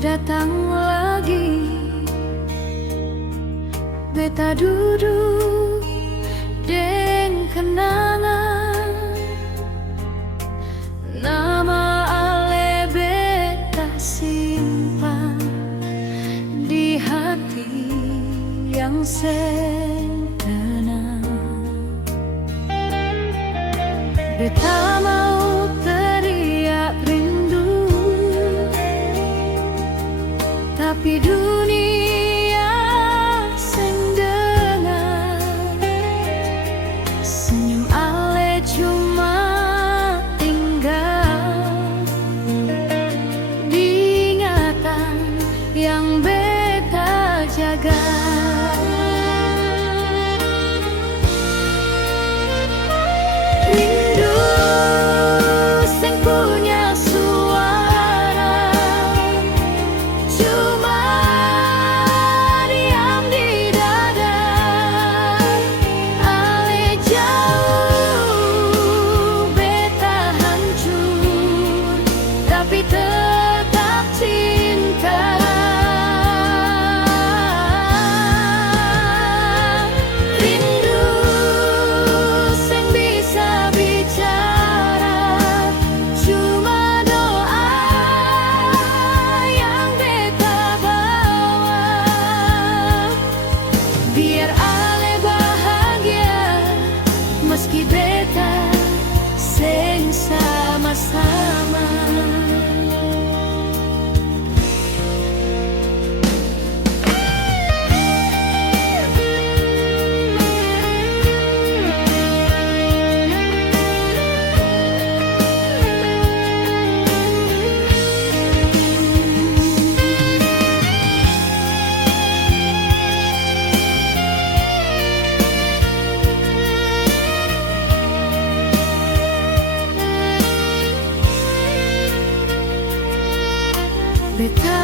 datang lagi. Beta duduk deng kenangan, nama ale beta simpan di hati yang seng tenang. Beta mau teriak rindu, tapi dunia seng dengar. Senyum ale cuma tinggal diingatan yang beta jaga. Rindu seng punya suara, cuma diam di dada. Ale jauh, beta hancur, tapi tetap cinta. Rindu seng bisa bicara, cuma doa yang beta bawa. Biar ale bahagia, meski beta seng sama-sama. Beta